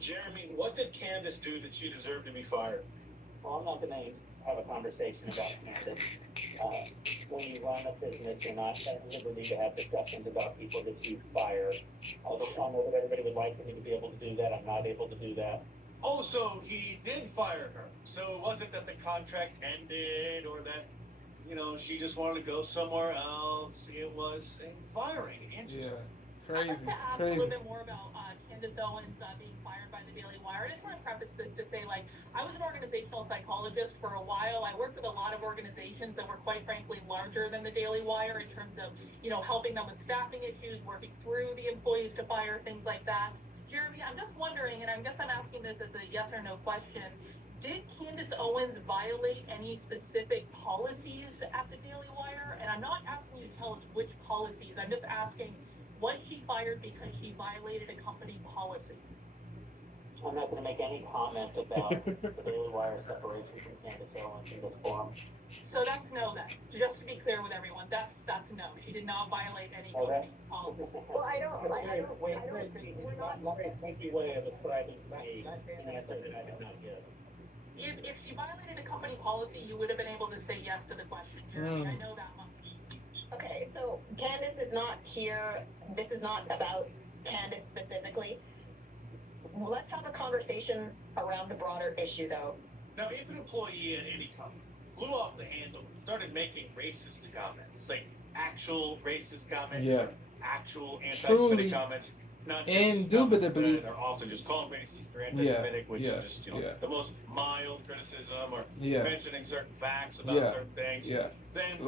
Jeremy, what did Candace do that she deserved to be fired? Well, I'm not going to have a conversation about Candace. Uh, when you run a business, you're not at liberty to have discussions about people that you fire. Although I know that everybody would like for me to be able to do that, I'm not able to do that. Oh, so he did fire her. So it wasn't that the contract ended or that, she just wanted to go somewhere else. It was a firing. Interesting. Yeah. I'd Crazy. like to ask a Crazy. little bit more about Candace Owens being fired by the Daily Wire. I just want to preface this to say, like, I was an organizational psychologist for a while. I worked with a lot of organizations that were, quite frankly, larger than the Daily Wire in terms of, helping them with staffing issues, working through the employees to fire, things like that. Jeremy, I'm just wondering, and I guess I'm asking this as a yes or no question. Did Candace Owens violate any specific policies at the Daily Wire? And I'm not asking you to tell us which policies. I'm just asking, was she fired because she violated a company policy? I'm not going to make any comment about the Daily Wire separation from Candace Owens in this forum. So that's no then. Just to be clear with everyone, that's no. She did not violate any company policy. Well, I don't. We're not a sneaky way of describing me an answer that I did not give. If she violated a company policy, you would have been able to say yes to the question, Jeremy. I know that much. Okay, so Candace is not here. This is not about Candace specifically. Let's have a conversation around the broader issue, though. Now, if an employee at any company flew off the handle and started making racist comments, like actual racist comments, Yeah. actual Truly, anti-Semitic comments, not just indubitably, comments that are often just called racist or anti-Semitic, which is just the most mild criticism or mentioning certain facts about certain things, then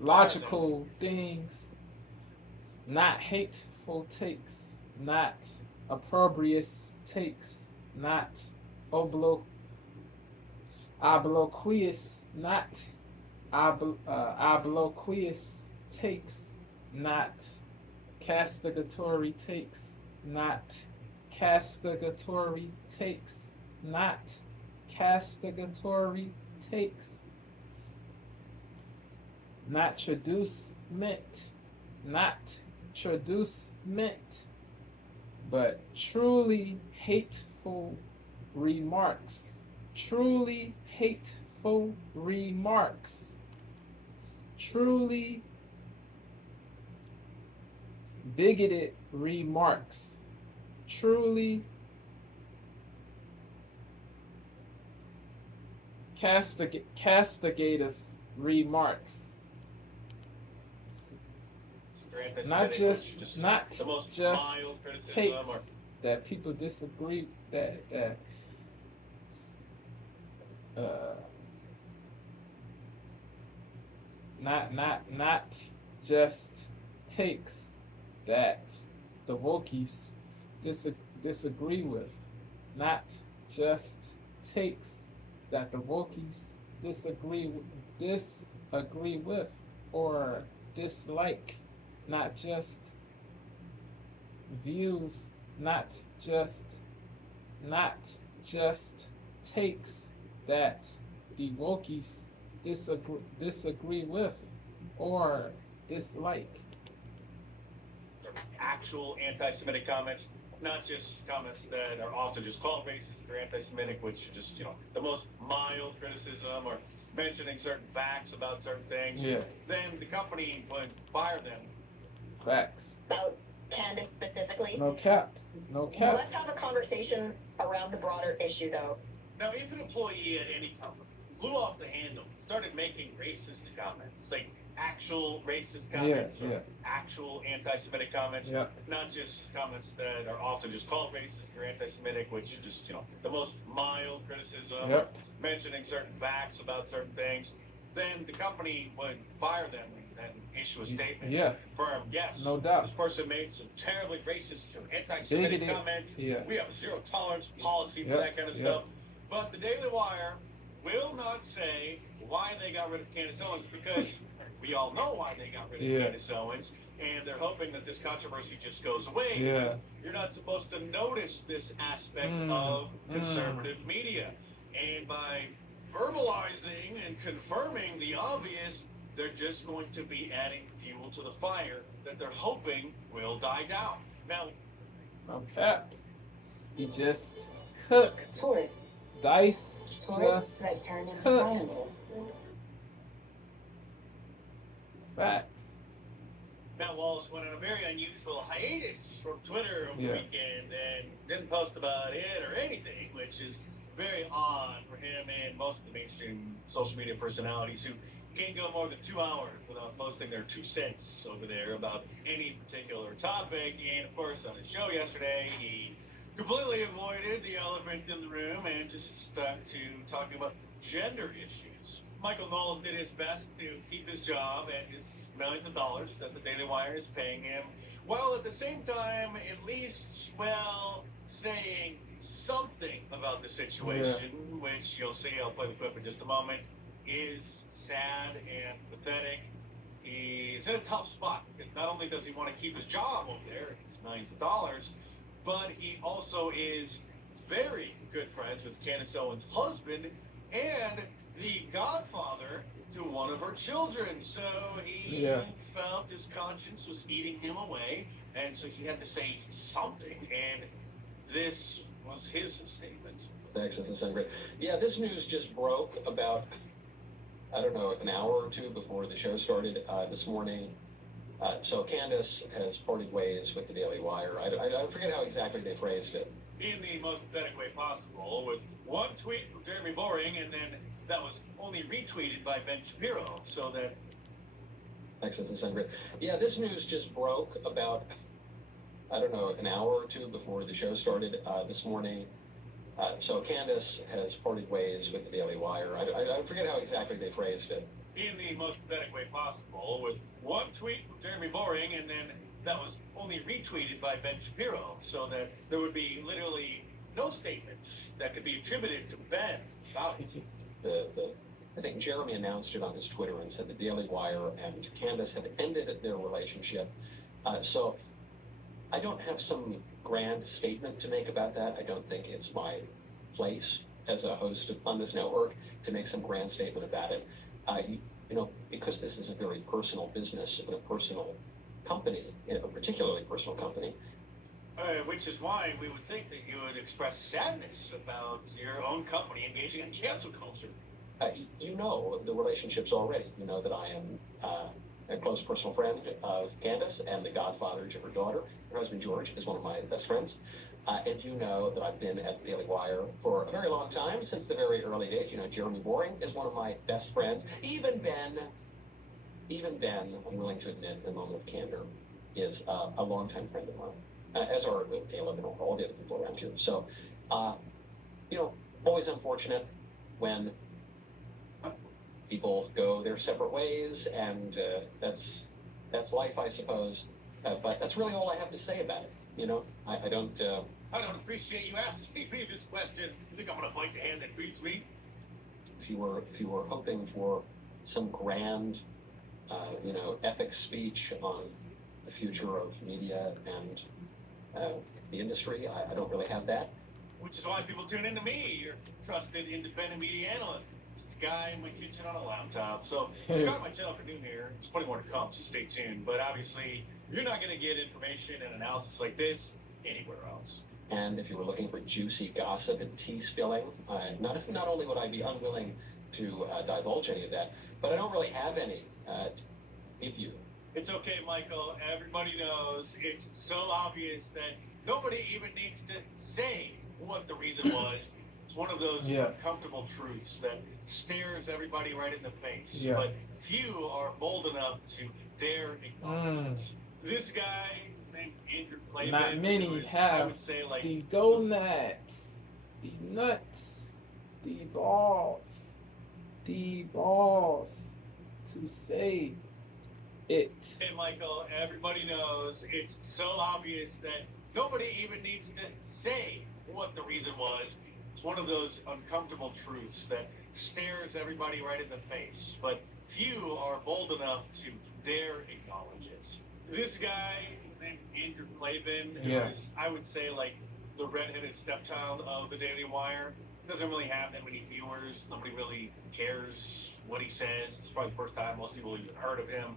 logical things, not hateful takes, not opprobrious takes, not obloquious, not obloquious takes, not castigatory takes, not castigatory takes, not castigatory takes, not traducement, not traducement, but truly hateful remarks, truly hateful remarks, truly bigoted remarks, truly castigative remarks. Not just takes that people disagree that not just takes that the wokies disagree with, not just takes that the wokies disagree with or dislike, not just views, not just takes that the wokies disagree with or dislike. Actual anti-Semitic comments, not just comments that are often just called racist or anti-Semitic, which are just, the most mild criticism or mentioning certain facts about certain things, then the company would fire them. Facts. About Candace specifically. No cap. Let's have a conversation around the broader issue, though. Now, if an employee at any company flew off the handle and started making racist comments, like actual racist comments or actual anti-Semitic comments, not just comments that are often just called racist or anti-Semitic, which are just, the most mild criticism, mentioning certain facts about certain things, then the company would fire them and issue a statement. Firm, yes, no doubt. This person made some terribly racist or anti-Semitic comments. We have a zero tolerance policy for that kind of stuff. But the Daily Wire will not say why they got rid of Candace Owens, because we all know why they got rid of Candace Owens, and they're hoping that this controversy just goes away, because you're not supposed to notice this aspect of conservative media. And by verbalizing and confirming the obvious, they're just going to be adding fuel to the fire that they're hoping will die down. Now, okay. He just cooked. Tourists. Dice Tourists just that turn into cooked. scientists. Facts. Matt Walsh went on a very unusual hiatus from Twitter over the Yeah. weekend and didn't post about it or anything, which is very odd for him and most of the mainstream social media personalities who can't go more than 2 hours without posting their 2 cents over there about any particular topic. And of course, on his show yesterday, he completely avoided the elephant in the room and just stuck to talking about gender issues. Michael Knowles did his best to keep his job and his millions of dollars that the Daily Wire is paying him, while at the same time, at least, well, saying something about the situation, which you'll see, I'll play the clip in just a moment, is sad and pathetic. He's in a tough spot because not only does he want to keep his job over there, it's millions of dollars, but he also is very good friends with Candace Owens' husband and the godfather to one of her children. So he felt his conscience was eating him away, and so he had to say something, and this was his statement. Thanks, this is great. Yeah, this news just broke about, I don't know, an hour or two before the show started this morning. So Candace has parted ways with the Daily Wire. I forget how exactly they phrased it. In the most pathetic way possible, with one tweet from Jeremy Boring, and then that was only retweeted by Ben Shapiro, so that... Thanks, this is great. Yeah, this news just broke about, I don't know, an hour or two before the show started this morning. So Candace has parted ways with the Daily Wire. I forget how exactly they phrased it. In the most pathetic way possible, with one tweet from Jeremy Boring, and then that was only retweeted by Ben Shapiro, so that there would be literally no statements that could be attributed to Ben about it. I think Jeremy announced it on his Twitter and said the Daily Wire and Candace had ended their relationship. So I don't have some grand statement to make about that. I don't think it's my place as a host on this network to make some grand statement about it. You know, because this is a very personal business and a personal company, a particularly personal company. Which is why we would think that you would express sadness about your own company engaging in cancel culture. You know the relationships already. You know that I am a close personal friend of Candace and the godfather to her daughter. Her husband George is one of my best friends. And you know that I've been at the Daily Wire for a very long time, since the very early days. You know, Jeremy Boring is one of my best friends. Even Ben, I'm willing to admit, in a moment of candor, is a longtime friend of mine, as are Caleb and all the other people around here. So, you know, always unfortunate when people go their separate ways, and that's life, I suppose. But that's really all I have to say about it. You know, I don't appreciate you asking me this question. You think I'm gonna bite the hand that feeds me? If you were hoping for some grand, you know, epic speech on the future of media and the industry, I don't really have that. Which is why people tune into me, your trusted independent media analyst. Just a guy in my kitchen on a laptop. So subscribe to my channel for noon here. There's plenty more to come, so stay tuned. But obviously, you're not going to get information and analysis like this anywhere else. And if you were looking for juicy gossip and tea spilling, not only would I be unwilling to divulge any of that, but I don't really have any to give you. It's okay, Michael. Everybody knows. It's so obvious that nobody even needs to say what the reason was. It's one of those uncomfortable truths that stares everybody right in the face. But few are bold enough to dare acknowledge it. This guy, his name's Andrew Klavan. Not many have the donuts, the nuts, the balls to say it. Hey, Michael, everybody knows. It's so obvious that nobody even needs to say what the reason was. It's one of those uncomfortable truths that stares everybody right in the face. But few are bold enough to dare acknowledge it. This guy, his name is Andrew Klavan, who is, I would say, like the redheaded stepchild of the Daily Wire. Doesn't really have that many viewers. Nobody really cares what he says. It's probably the first time most people have even heard of him.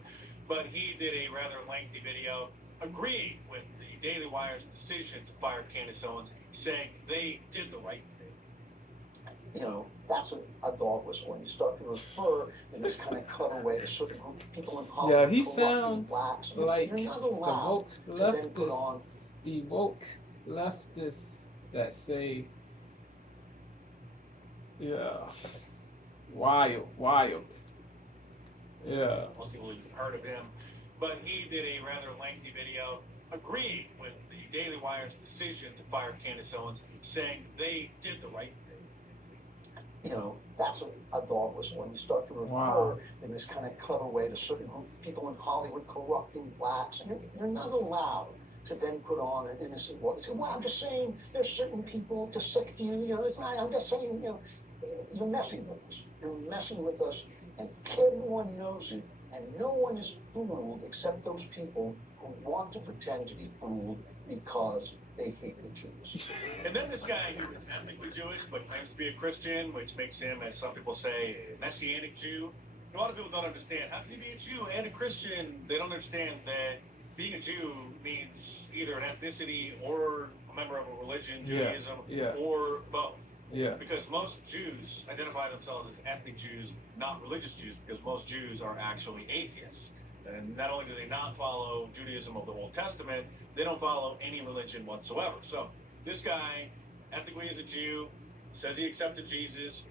But he did a rather lengthy video agreeing with the Daily Wire's decision to fire Candace Owens, saying they did the right thing. You know, that's a dog whistle when you start to refer in this kind of clever way to certain group of people in Hollywood. Yeah, he sounds like you're not the allowed woke to then put leftist, on. the woke leftists that say, yeah, wild. Yeah. Most people have heard of him, but he did a rather lengthy video agreeing with the Daily Wire's decision to fire Candace Owens, saying they did the right thing. You know, that's a dog whistle when you start to refer in this kind of clever way to certain group of people in Hollywood corrupting blacks. And you're not allowed to then put on an innocent voice and say, well, I'm just saying there's certain people, just sick to you, it's not, I'm just saying, you're messing with us. You're messing with us, and everyone knows it, and no one is fooled except those people who want to pretend to be fooled because they hate the Jews. And then this guy who is ethnically Jewish but claims to be a Christian, which makes him, as some people say, a Messianic Jew. A lot of people don't understand. How can you be a Jew and a Christian? They don't understand that being a Jew means either an ethnicity or a member of a religion, Judaism, or both. Yeah. Because most Jews identify themselves as ethnic Jews, not religious Jews, because most Jews are actually atheists. And not only do they not follow Judaism of the Old Testament, they don't follow any religion whatsoever. So this guy, ethnically is a Jew, says he accepted Jesus,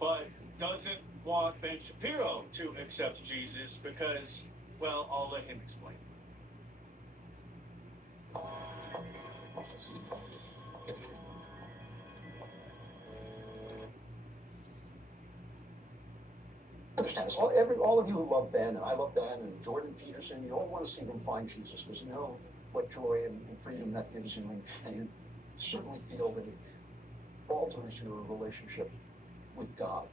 but doesn't want Ben Shapiro to accept Jesus because, well, I'll let him explain. Understand this. All of you who love Ben, and I love Ben, and Jordan Peterson, you all want to see them find Jesus because you know what joy and freedom that gives you, and you certainly feel that it alters your relationship with God.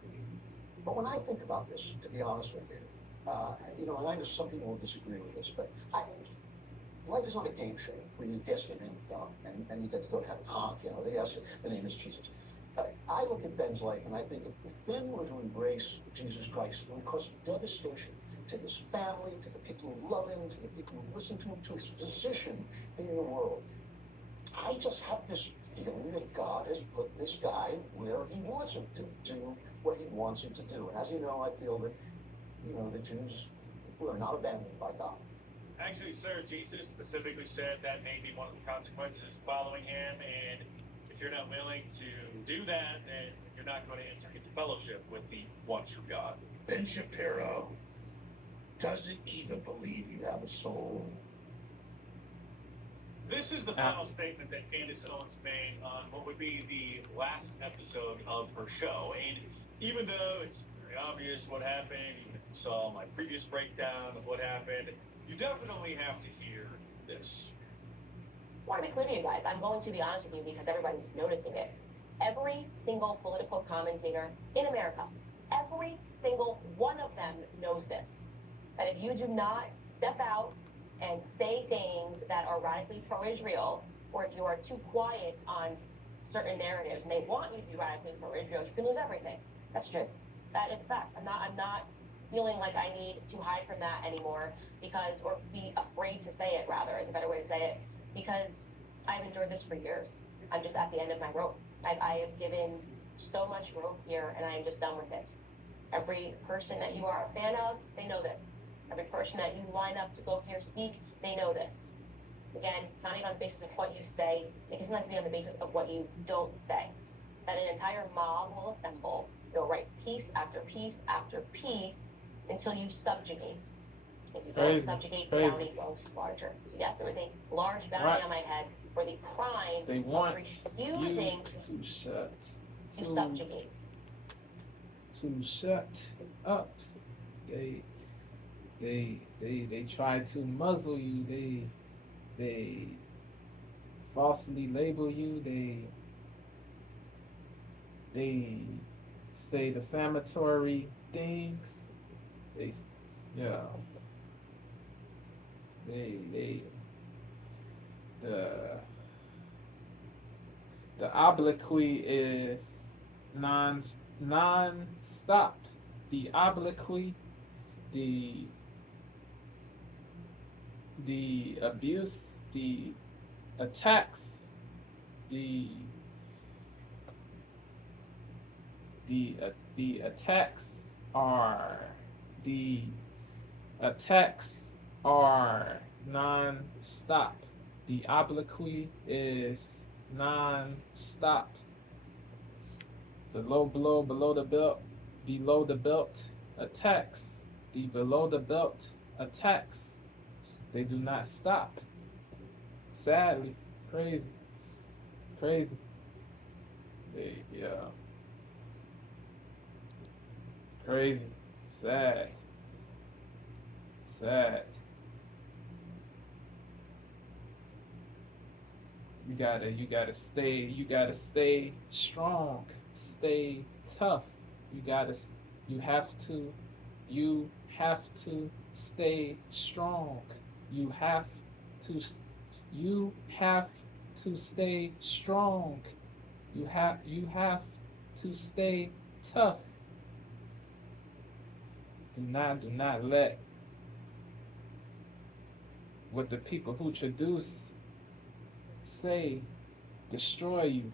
But when I think about this, to be honest with you, and I know some people will disagree with this, but life is not a game show where you guess the name of God and you get to go to heaven. They ask you, the name is Jesus. I look at Ben's life and I think if Ben were to embrace Jesus Christ, it would cause devastation to his family, to the people who love him, to the people who listen to him, to his position in the world. I just have this feeling that God has put this guy where he wants him to do what he wants him to do. And as you know, I feel that, the Jews were not abandoned by God. Actually, sir, Jesus specifically said that may be one of the consequences following him, and if you're not willing to do that, then you're not going to enter into fellowship with the one true God. Ben Shapiro doesn't even believe you have a soul. This is the final statement that Candace Owens made on what would be the last episode of her show. And even though it's very obvious what happened, even if you saw my previous breakdown of what happened, you definitely have to hear this. I want to be clear to you guys. I'm going to be honest with you because everybody's noticing it. Every single political commentator in America, every single one of them knows this. That if you do not step out and say things that are radically pro-Israel, or if you are too quiet on certain narratives and they want you to be radically pro-Israel, you can lose everything. That's true. That is a fact. I'm not feeling like I need to hide from that anymore or be afraid to say it, rather, is a better way to say it, because I've endured this for years. I'm just at the end of my rope. I have given so much growth here, and I am just done with it. Every person that you are a fan of, they know this. Every person that you line up to go here speak, they know this. Again, it's not even on the basis of what you say. It doesn't have to be on the basis of what you don't say. That an entire mob will assemble. They'll write piece after piece after piece until you subjugate. If you don't subjugate, the bounty grows larger. So yes, there was a large bounty on my head for the crime They want of refusing to subjugate. To shut up. They try to muzzle you. They falsely label you. They say defamatory things. The obloquy is non-stop. The obloquy, the abuse, the attacks, the attacks are non-stop. The obloquy is non-stop. The low blow below the belt attacks. The below the belt attacks. They do not stop. Sadly, crazy. Yeah. Crazy. Sad. You gotta stay strong, stay tough. You have to stay strong. You have to stay strong. You have to stay tough. Do not let what the people who traduce say destroy you.